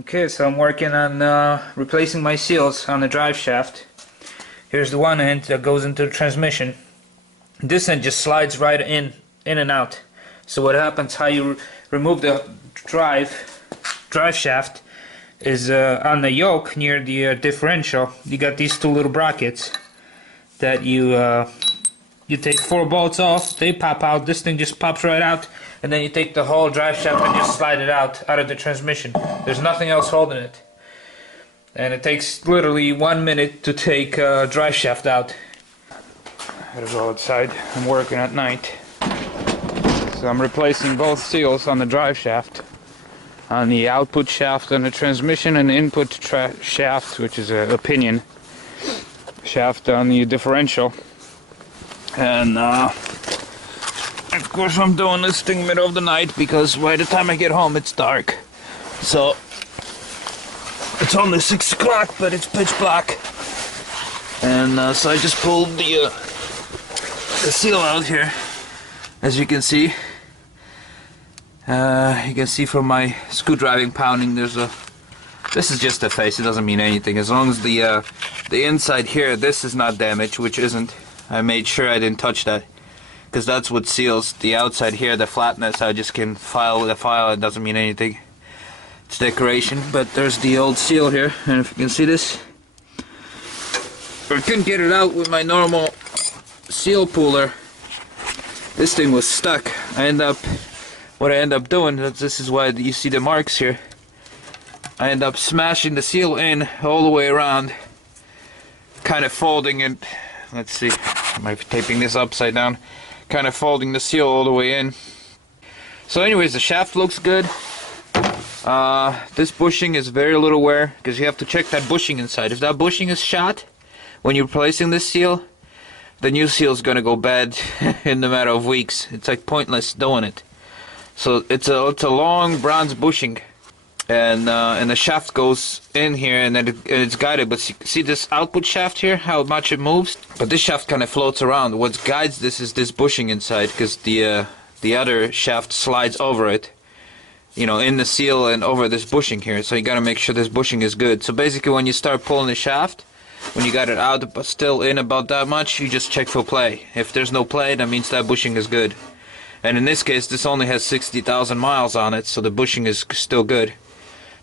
Okay, so I'm working on replacing my seals on the drive shaft. Here's the one end that goes into the transmission. This end just slides right in and out. So what happens, how you remove the drive shaft is on the yoke near the differential. You got these two little brackets that you take 4 bolts off, they pop out, this thing just pops right out, and then you take the whole drive shaft and just slide it out of the transmission. There's nothing else holding it. And it takes literally 1 minute to take drive shaft out. I gotta go outside, I'm working at night. So I'm replacing both seals on the drive shaft. On the output shaft on the transmission, and the input shaft, which is a pinion shaft on the differential. And of course I'm doing this thing middle of the night because by the time I get home it's dark. So it's only 6 o'clock, but it's pitch black. And so I just pulled the seal out here. As you can see, from my screwdriving pounding, this is just a face, it doesn't mean anything. As long as the inside here, this is not damaged, which isn't. I made sure I didn't touch that, because that's what seals the outside here, the flatness. I just can file with a file, it doesn't mean anything. It's decoration. But there's the old seal here, and if you can see this, I couldn't get it out with my normal seal puller. This thing was stuck. What I end up doing, this is why you see the marks here. I end up smashing the seal in all the way around, kind of folding it. Let's see, I might be taping this upside down. Kind of folding the seal all the way in. So anyways, the shaft looks good. This bushing is very little wear, because you have to check that bushing inside. If that bushing is shot when you're replacing this seal, the new seal is gonna go bad in the matter of weeks. It's like pointless doing it. So it's a long bronze bushing, and the shaft goes in here, and then it's guided. But see this output shaft here, how much it moves? But this shaft kind of floats around. What guides this is this bushing inside, because the other shaft slides over it, you know, in the seal and over this bushing here. So you got to make sure this bushing is good. So basically, when you start pulling the shaft, when you got it out but still in about that much, you just check for play. If there's no play, that means that bushing is good. And in this case, this only has 60,000 miles on it, so the bushing is still good.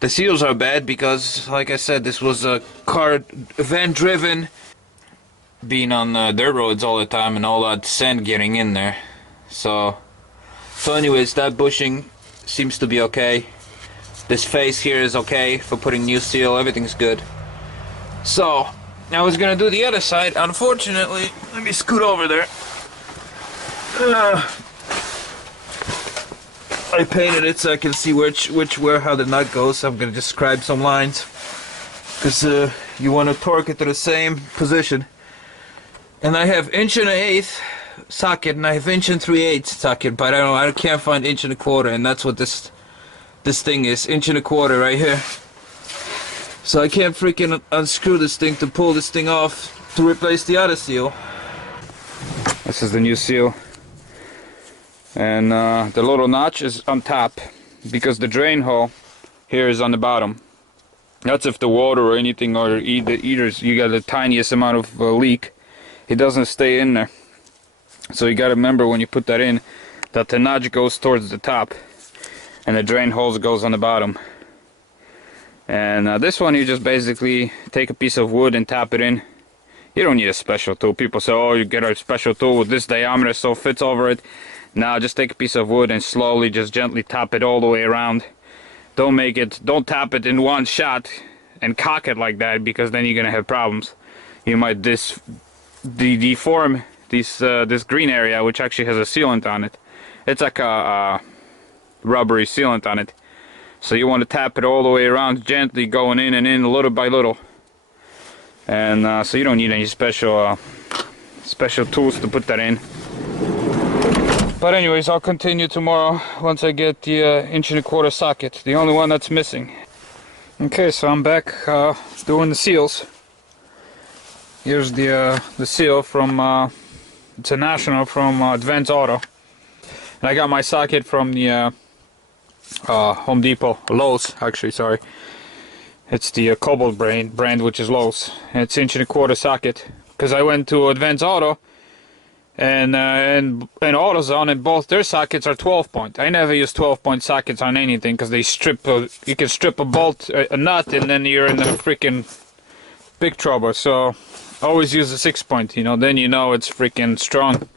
The seals are bad because, like I said, this was a car event driven, being on dirt roads all the time and all that sand getting in there. So anyways, that bushing seems to be okay. This face here is okay for putting new seal, everything's good. So I was gonna do the other side. Unfortunately, let me scoot over there. I painted it so I can see where how the nut goes. I'm gonna describe some lines, because you want to torque it to the same position. And I have 1 1/8" socket, and I have 1 3/8" socket, but I can't find 1 1/4", and that's what this thing is, 1 1/4" right here. So I can't freaking unscrew this thing to pull this thing off to replace the other seal. This is the new seal. And the little notch is on top, because the drain hole here is on the bottom. That's if the water or anything, or either you got the tiniest amount of leak, it doesn't stay in there. So you got to remember when you put that in, that the notch goes towards the top and the drain hole goes on the bottom. And this one, you just basically take a piece of wood and tap it in. You don't need a special tool. People say, oh, you get a special tool with this diameter so it fits over it. Now just take a piece of wood and slowly, just gently tap it all the way around. Don't tap it in one shot and cock it like that, because then you're gonna have problems. You might deform this green area, which actually has a sealant on it. It's like a rubbery sealant on it. So you want to tap it all the way around, gently going in and in, little by little. And so you don't need any special tools to put that in. But anyways, I'll continue tomorrow once I get the 1 1/4" socket, the only one that's missing. Okay, so I'm back doing the seals. Here's the seal from it's a national from Advance Auto, and I got my socket from the Home Depot, Lowe's actually, sorry. It's the Cobalt brand, which is Lowe's. It's 1.25" socket. Because I went to Advance Auto and AutoZone, and both their sockets are 12-point. I never use 12-point sockets on anything because they you can strip a bolt, a nut, and then you're in a freaking big trouble. So always use a 6-point, you know, then you know it's freaking strong.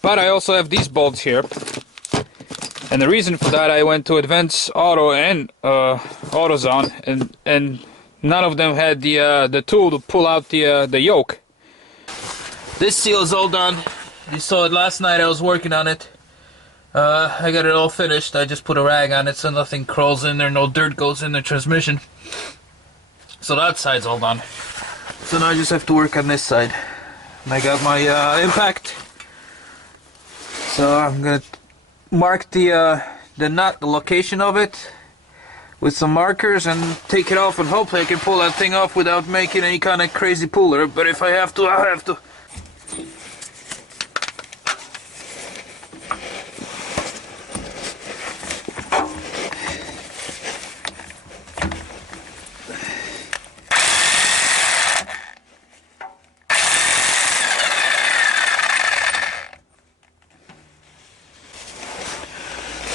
But I also have these bolts here. And the reason for that, I went to Advance Auto and AutoZone, and none of them had the tool to pull out the yoke. This seal is all done. You saw it last night. I was working on it. I got it all finished. I just put a rag on it so nothing crawls in there, no dirt goes in the transmission. So that side's all done. So now I just have to work on this side. And I got my impact. So I'm gonna mark the nut, the location of it, with some markers and take it off, and hopefully I can pull that thing off without making any kind of crazy puller. But if I have to, I'll have to.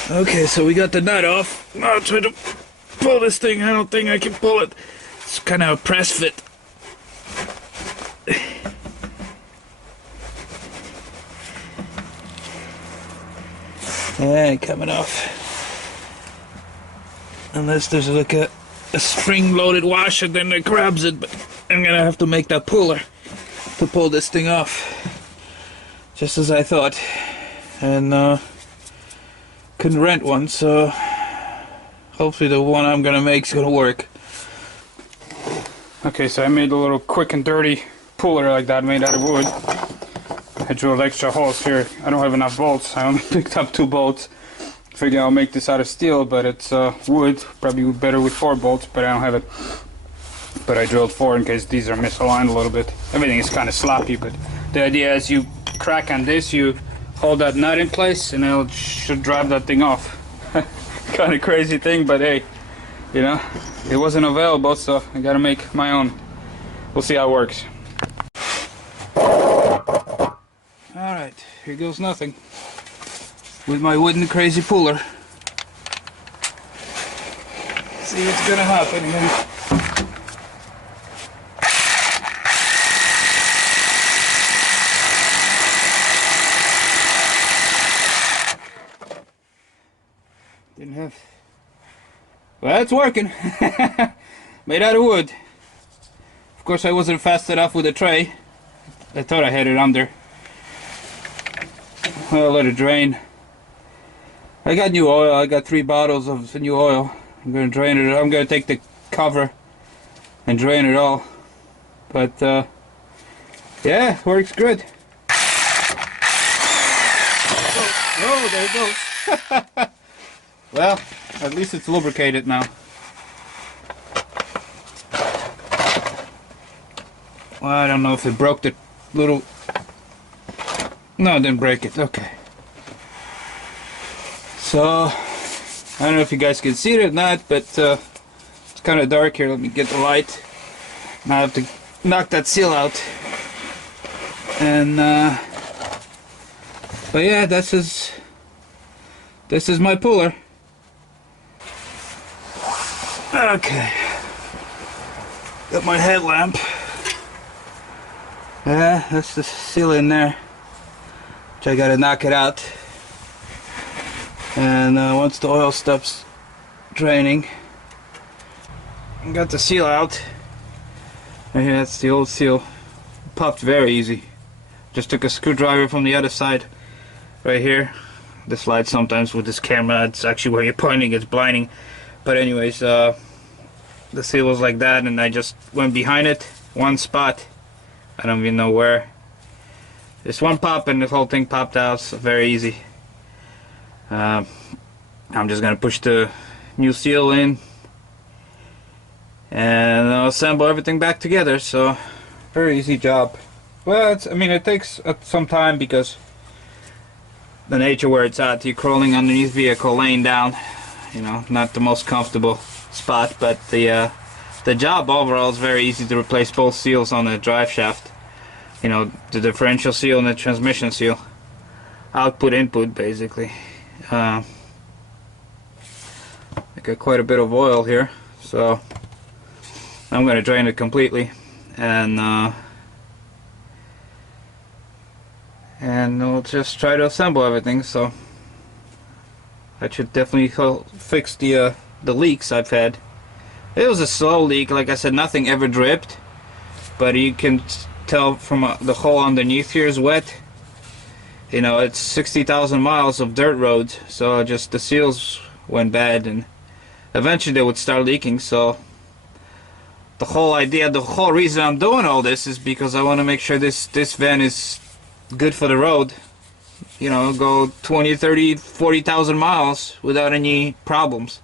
Okay, so we got the nut off. Now I'll try to pull this thing. I don't think I can pull it. It's kind of a press fit. Yeah, coming off. Unless there's like a spring-loaded washer, then it grabs it. But I'm gonna have to make that puller to pull this thing off. Just as I thought. And couldn't rent one, so hopefully the one I'm gonna make is gonna work. Okay, so I made a little quick and dirty puller like that, made out of wood. I drilled extra holes here. I don't have enough bolts. I only picked up 2 bolts. Figure I'll make this out of steel, but it's wood. Probably better with 4 bolts, but I don't have it. But I drilled 4 in case these are misaligned a little bit. Everything is kind of sloppy, but the idea is you crack on this, you hold that nut in place, and it should drive that thing off. Kind of crazy thing, but hey, you know, it wasn't available, so I gotta make my own. We'll see how it works. Alright, here goes nothing. With my wooden crazy puller. See what's gonna happen here. Didn't have. Well, it's working. Made out of wood. Of course, I wasn't fast enough with the tray. I thought I had it under. Well, let it drain. I got new oil. I got 3 bottles of new oil. I'm gonna drain it. I'm gonna take the cover and drain it all. But yeah, works good. Oh, there it goes. Well, at least it's lubricated now. Well, I don't know if it broke the little... No, it didn't break it. Okay. So, I don't know if you guys can see it or not, but it's kind of dark here. Let me get the light. Now I have to knock that seal out. And, but yeah, this is my puller. Okay, got my headlamp. Yeah, that's the seal in there, which I gotta knock it out. And once the oil stops draining, I got the seal out. And here, that's the old seal. Popped very easy. Just took a screwdriver from the other side, right here. This light sometimes with this camera, it's actually where you're pointing, it's blinding. But anyways, the seal was like that, and I just went behind it, one spot. I don't even know where. Just one pop, and the whole thing popped out. So very easy. I'm just gonna push the new seal in, and I'll assemble everything back together. So very easy job. Well, I mean, it takes some time because the nature where it's at. You're crawling underneath vehicle, laying down. You know, not the most comfortable spot, but the the job overall is very easy to replace both seals on the drive shaft. You know, the differential seal and the transmission seal. Output, input, basically. I got quite a bit of oil here, so I'm going to drain it completely, and we'll just try to assemble everything. So that should definitely help fix the leaks I've had. It was a slow leak, like I said, nothing ever dripped, but you can tell from the hole underneath here is wet. You know, it's 60,000 miles of dirt roads, so just the seals went bad, and eventually they would start leaking. So the whole idea, the whole reason I'm doing all this is because I want to make sure this van is good for the road. You know, go 20, 30, 40,000 miles without any problems.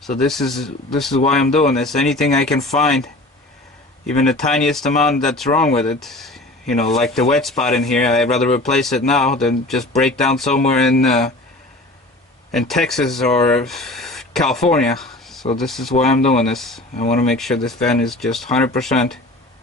So this is why I'm doing this. Anything I can find, even the tiniest amount that's wrong with it, you know, like the wet spot in here, I'd rather replace it now than just break down somewhere in Texas or California. So this is why I'm doing this. I want to make sure this van is just 100%